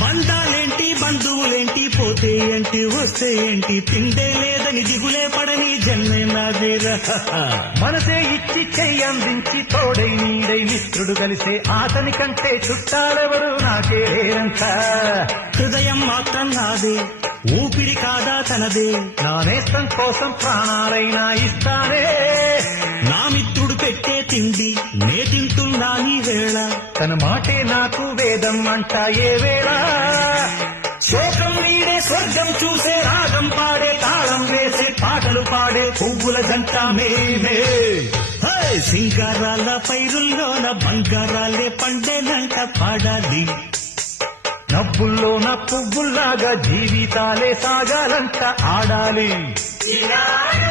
బంధాలేంటి బంధువులేంటి పోతే ఏంటి వస్తే ఏంటి తిండే లేదని దిగులే పడని జన్మే నాదేరా మనసే ఇచ్చి చెయ్యందించి తోడై నీడై మిత్రుడు కలిసే అతని కంటే చుట్టాలెవరు నాకే లేరంట హృదయం మాత్రం నాదే ఊపిరి కాదా తనదే నా నేస్తం కోసం ప్రాణాలైనా ఇస్తానే నా మిత్రుడు పెట్టే తిండి నే తింటున్నా నీ వేళ తన మాటే నాకు వేదం అంట ఏ వేళ శోకం వీడే స్వర్గం చూసే రాగం పాడే తాళం వేసే పాటలు పాడే పువ్వుల జంట మేమే సింగారాల పైరుల్లోన బంగారాలే పండేనంట పాడాలి నవ్వుల్లో నా పువ్వుల్లాగా జీవితాలే సాగాలంట ఆడాలి ఈనాడు